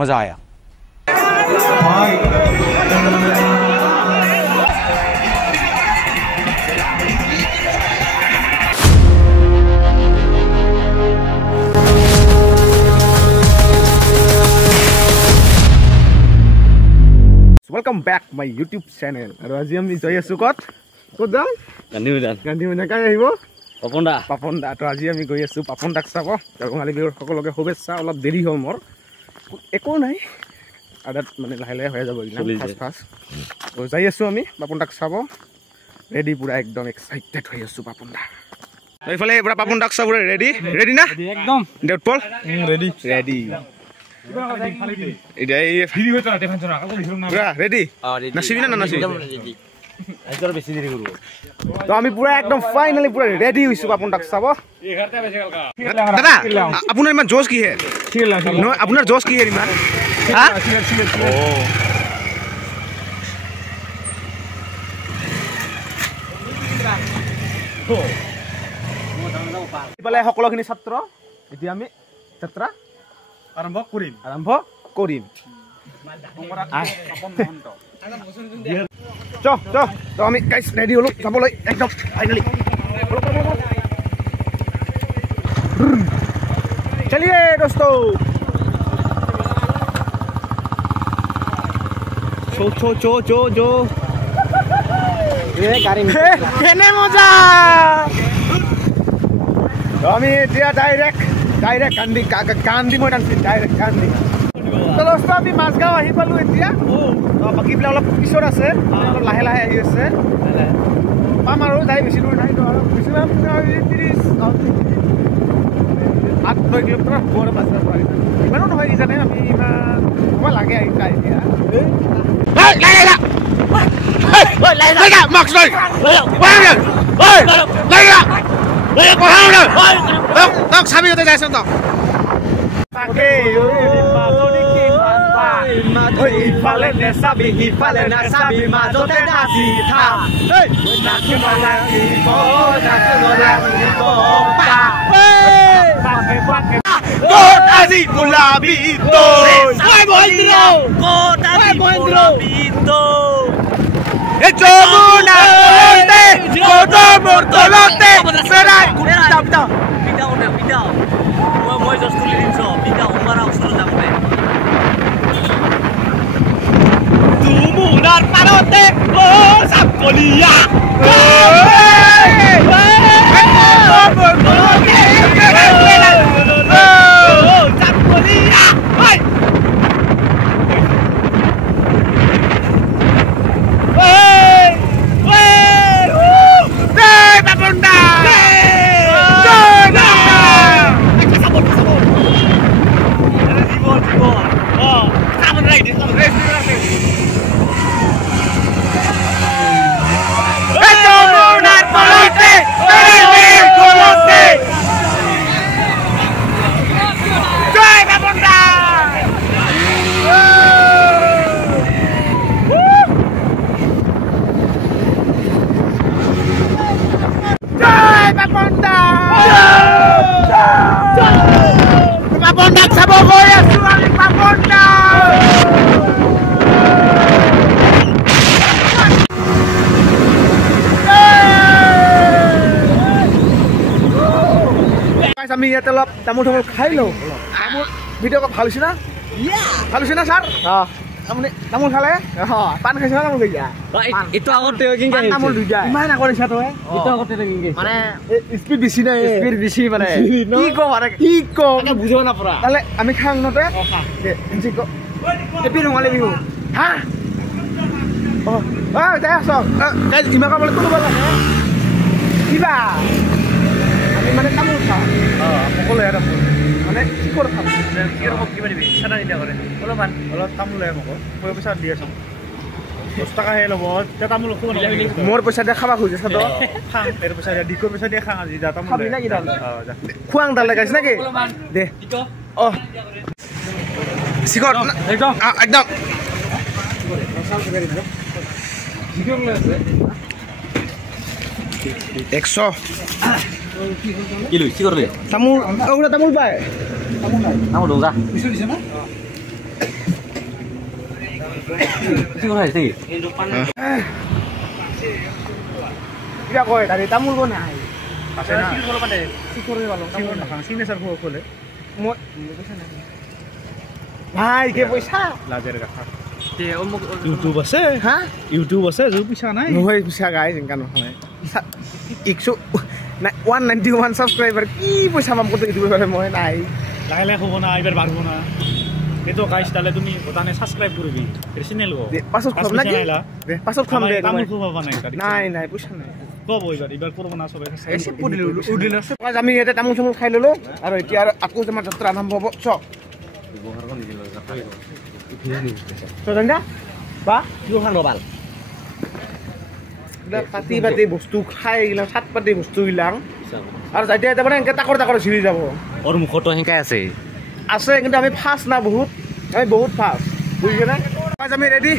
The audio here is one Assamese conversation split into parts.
मजा आया। Welcome back my YouTube channel और आज हम जय आसो कत जाम गांधी मैदान काय আহিব পাপনদা তো আজি আমি গৈ আছো পাপনদাক চাব ৰঙালী বিহুৰ সকলোকে শুভেচ্ছা অলপ দেৰি হ'ল মোৰ একো নাই আদাত মানে লাহে লাহে হৈ যাব ফাষ্ট তো যাই আছো আমি পাপনদাক চাব ৰেডি পুৰা একদম এক্সাইটেড হৈ আছো পাপনদা এইফালে পুৰা পাপনদাক চাব ৰেডি না একদম দেউটপল ৰেডি ইদাই ভিডিও হইতো না দেখছ না কাকো দিছ না পুরা রেডি নাসিবি না নাসিবি আজর বেশি দেরি করব তো আমি পুরা একদম ফাইনালি পুরা রেডি হইছো পাপনদাক চাব 11টা বেজে গেলকা দাদা আপনার ইমান জোশ কি হে নো আপনার জোশ কি হে ইমান হ্যাঁ ও ইপালে সকলখিনি ছাত্র এতিয়া আমি যাত্রা আৰম্ভ কৰিম চ তো আমি গাইস ৰেডি হলো যাবলৈ একদম ফাইনালি চলিয়ে দোস্তো চো এ গাড়ি কেনে মজা তো আমি এতিয়া ডাইৰেক্ট গান্ধী মৈদান ডাইৰেক্ট গান্ধী তো দোস্তো আমি মাছগাঁও আহি পালো এতিয়া বাকীবিলাক অলপ পিছত আছে অলপ লাহে লাহে আহি আছে পাম আৰু যাই বেছি দূৰ নাই বেছি 8-9 কিলোমিটাৰ হ'ব আৰু বাছৰ পৰা ইমানো নহয় কিজানে আমি ইমান হ'ব লাগে আহিছা এতিয়া চাবিতে যাইছ তো তাকে ইফালে নেচাবি সিফালে নাচাবি মাজতে নাচি থা আজি গোলাবী যমুনাতে কদমৰ তলতে মই জষ্ট তুলি দিছো পিতা উমাৰা ওচৰত যাম দে যমুনাৰ পাৰতে ও সাপকলিয়া পাপনদাক চাব গৈ আছো আমি পাপনদা আমি ইয়াতে অলপ তামোল খাই লওঁ তামোল ভিডিঅ' ভাল হৈছে না ছাৰ তামোল খালে পাণ খাইছে না তামোল খাইছা এইটো আগতে তামোল দুইটা ইমান আগত ইচ্ছা তই এইটো আগতে মানে স্পীড বেছি নাই স্পীড বেছি মানে কি কম বুজিব না পৰা তাহলে আমি খাং নতে হেপী ৰঙালী বিহু হা যাই আছ গাইজ ইমান কামলৈ কোনোবা লাগে কিবা আমি মানে তামোল খাওঁ সকলোৱে তামোল মানে কি কৰি খাম কিবা দিবি চানা নিদিয়া কৰে অলপ তামোল লৈ মোক মই পইচা দি আছোঁ 10 টাকাহে ল'ব এতিয়া তামোল মোৰ পইচা দিয়ে খাবা খুজিছে তো খাম এৰ পইচা দিয়ে দিকৰ পইচা দিয়ে খাং আজি যা তামোল খাবি না কি দাল খুৱাং দাল লগাইছ নাকি দে শিখৰ একদম 100 কিলো কি করলে তামুল ওগুলা তামুল পায় তামুল দৌগা কিছু দিছে না কিবা কয় দাদা তামোল ব নাই ভাই কে পইচা লাজের কথা ইউটিউব আছে হ্যাঁ ইউটিউব আছে যে পইচা নাই নহয় পইচা গাই যেনকা নহয় 191 সাবস্ক্রাইবার কি পইচা পাম কত ইউটিউবে পারে মই নাই লাহে লাহে হবো না এবার বাড়বো না এতো গাইস তাহলে তুমি ওটানে সাবস্ক্রাইব করবি এর চ্যানেল গো পাছত খম না দে পাছত খম দে তামুল খুব পাবা নাই নাই পয়সা নাই কব এবার করব না সবাই এসে পুডিল উডিল আছে আমি এটা তামুল সামুল খাই ললো আর এতিয়া আকো তোমার যাত্রা আরম্ভ হবো চ ব্যবহার করে দিল যাত্রা তো দঙ্গা বা কি খান রবাল পাতি পাতি বস্তু খাই গিলা সাত পাতি বস্তু গিলাং আর যাইতে যাইতে মানে এনকে তাকৰ তাকৰ ছিৰি যাব ওর মুখটো হেঙ্কাই আছে আছে কিন্তু আমি ফাস্ট না বহুত আমি বহুত ফাস্ট বুঝিছে না আজ আমি রেডি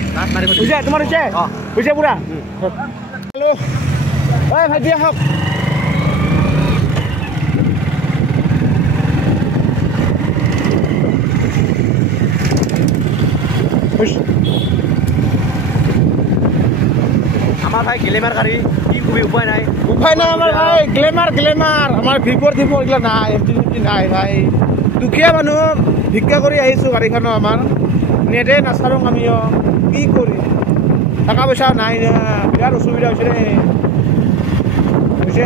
বুঝা তোমার হইছে বুঝা পুরা হ্যালো ওই ভাই দিয়া হক আমার ভাই গ্ল্যামার গাড়ি কি খুবই উপায় নাই আমার ভাই গ্ল্যামার আমার ভিপর এগুলো নাই এমটি নাই ভাই দুখিয়া মানুহ ভিক্ষা কৰি আহিছোঁ গাড়ীখন আমাৰ নেটে নাচাৰোঁ আমিও কি কৰি টাকা পইচা নাই না বিৰাট অসুবিধা হৈছে ৰে বুজিছে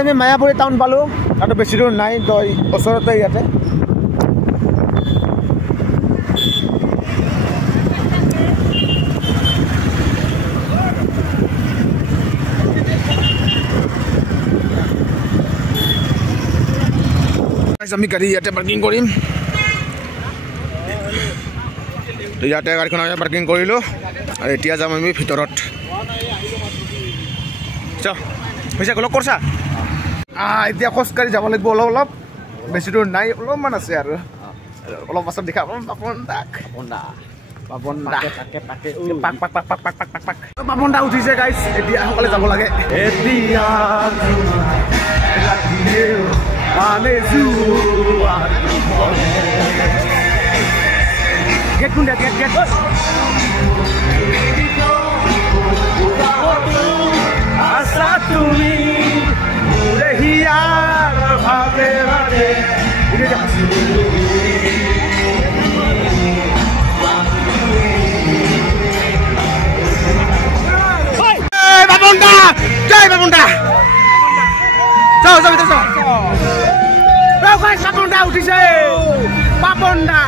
আমি মায়াপুৰী টাউন পালোঁ আৰু বেছি দূৰ নাই তই ওচৰতে ইয়াতে আমি গাড়ী ইয়াতে পাৰ্কিং কৰিম ইয়াতে গাড়ীখন পাৰ্কিং কৰিলোঁ আৰু এতিয়া যাম আমি ভিতৰত পইচা লগ কৰছা এতিয়া খোজকাঢ়ি যাব লাগিব অলপ বেছি দূৰ নাই অলপমান আছে আৰু অলপ পাছত দেখা পাপন দা উঠিছে গাইছ এতিয়া সকলে যাব লাগে গেট কোন গেট আশা তুমি মোরে হিয়ার ভাবে ভাবে বাবনদা জয় বাবনদা যাও যাও ভিতর যাও বাবনদা উঠিছে বাবনদা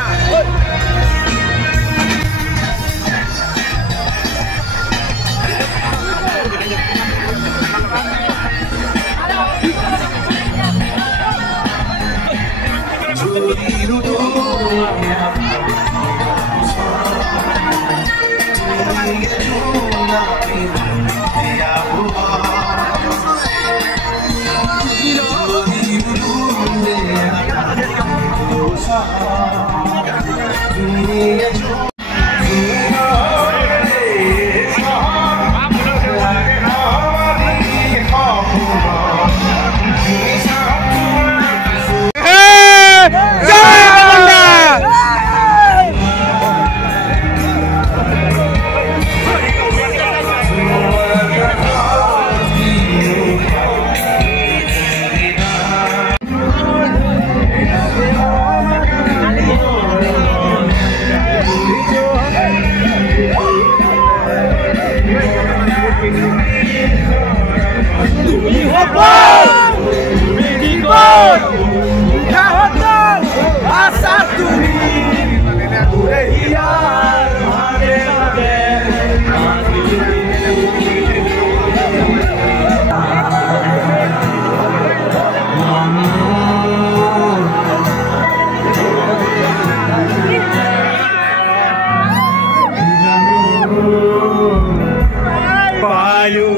Payu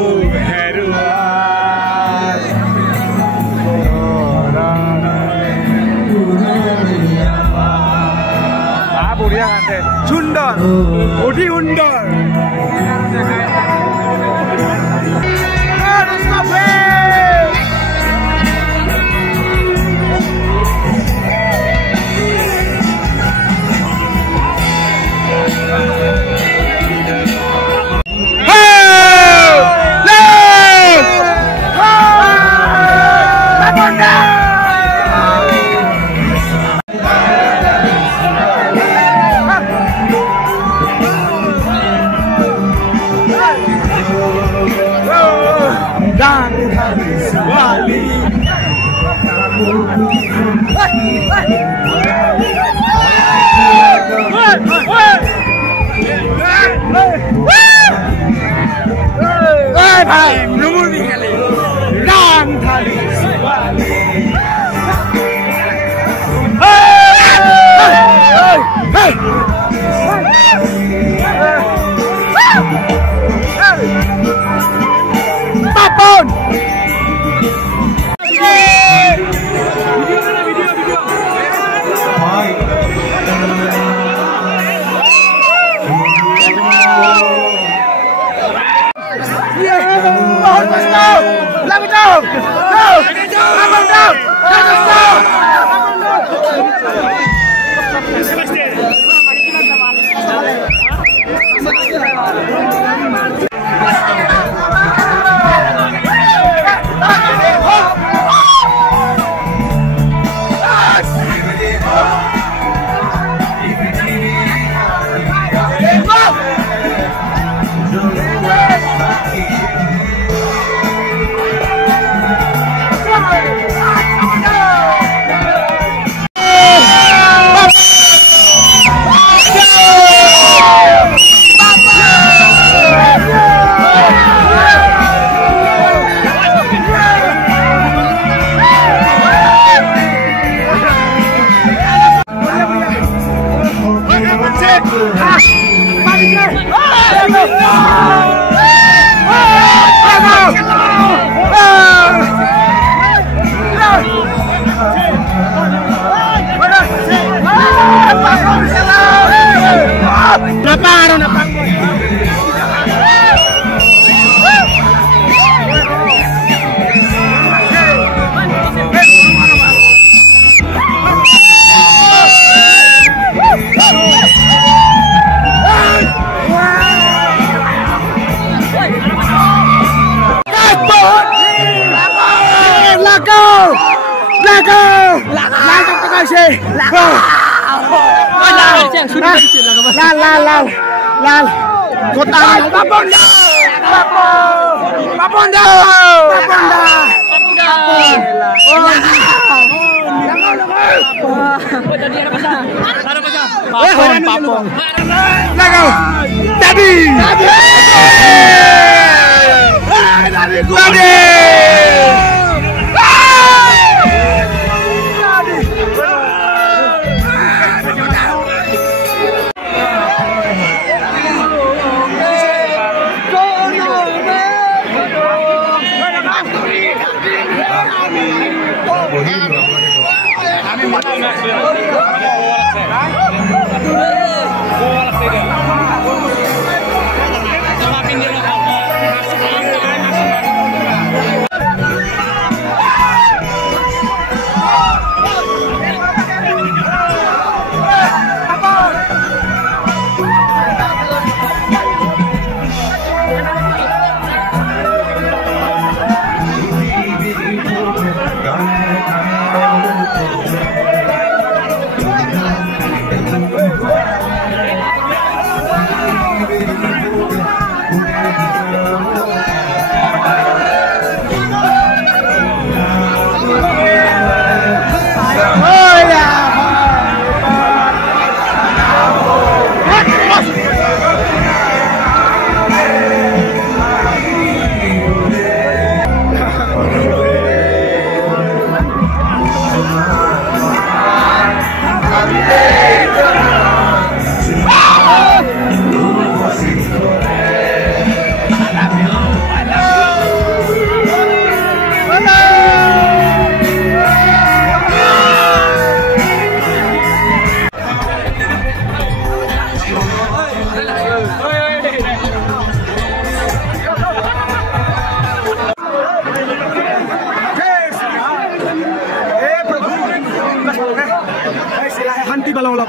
Herua बढ़िया गाते सुंदर अति सुंदर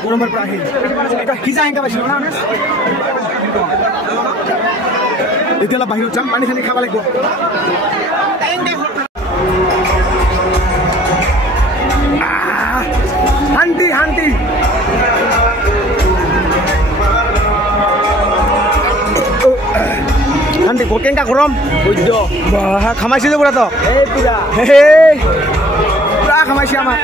গৰমৰ পৰা আহি এটা সিজা এনেকা পাইছিলো না এতিয়া অলপ বাহিৰত যাম পানী চানি খাব লাগিব শান্তি শান্তি শান্তি কেনেকা গৰম সূৰ্য খামাইছিলো পুৰা তো পুৰা খামাইছে আমাক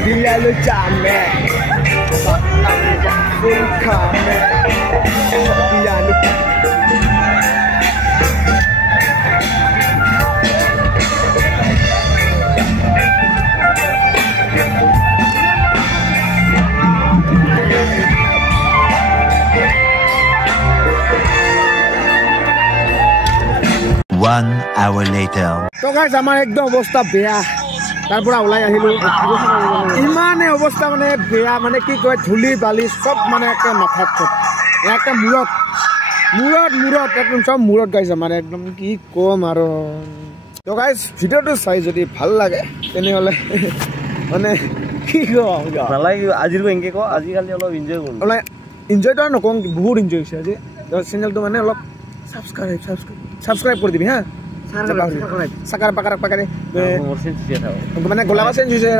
Dia lu jamet full kamet dia lu One hour later. So guys, আমার একদম অবস্থা বেয়া তারপর ওলাই আহিলো ইমানে অবস্থা মানে বেয়া মানে কি কয় ধুলি বালি সব মানে একটা মাথাত সব একটা মূৰত একদম সব মূৰত গাইছে মানে একদম কি কম আৰু তো গাইজ ভিডিঅ'টো চাই যদি ভাল লাগে তেনেহ'লে মানে কি কম নালাগে আজিৰ এংকে কওঁ আজিকালি অলপ এনজয় কৰোঁ অলপ এনজয়টো আৰু নকওঁ বহুত এনজয় হৈছে আজি চেনেলটো মানে অলপ সাবস্ক্রাইব করে দিবি হ্যাঁ সাকার পাকার পাকারে মানে গোলাপা চেঞ্জ হয়েছে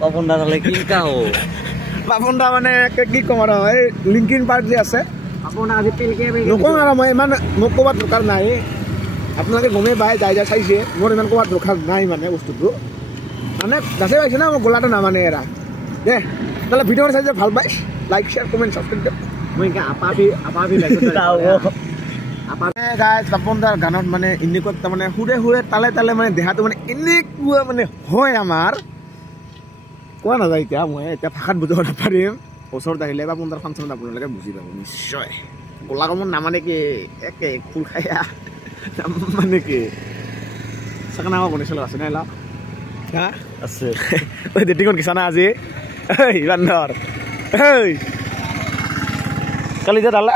পাপনদা তাহলে কি কাও পাপনদা মানে কি কম আর এই লিঙ্কিন পার্ক যে আছে পাপনদা আজি পেলকে নকওঁ আৰু মই ইমান মোক ক'ৰবাত দৰকাৰ নাই আপোনালোকে গমেই পাই যাই চাইছে মোৰ ইমান ক'ৰবাত দৰকাৰ নাই মানে বস্তুটো মানে দাসে পাইছে না মোক গোলাটো নামানে এৰা দে তাহলে ভিডিঅ'টো চাই যে ভাল পাইছ লাইক শ্বেয়াৰ কমেণ্ট ছাবস্ক্ৰাইব পাপনদাৰ গানত মানে এনেকুৱা তাৰমানে সুৰে তালে তালে মানে দেহাটো মানে এনেকুৱা মানে হয় আমাৰ কোৱা নাযায় এতিয়া মই এতিয়া ভাষাত বুজাব নাপাৰিম ওচৰত আহিলে পাপনদাৰ ফাংচনত আপোনালোকে বুজি পাব নিশ্চয় গোলা কমত নামানে কি একে ফুল খায়া মানে কি চাকনা বনাইছিল আছে নে লা হা আছে ঐ ডেটিঙত গেছা না আজি বান্দৰ কালি যে ডালা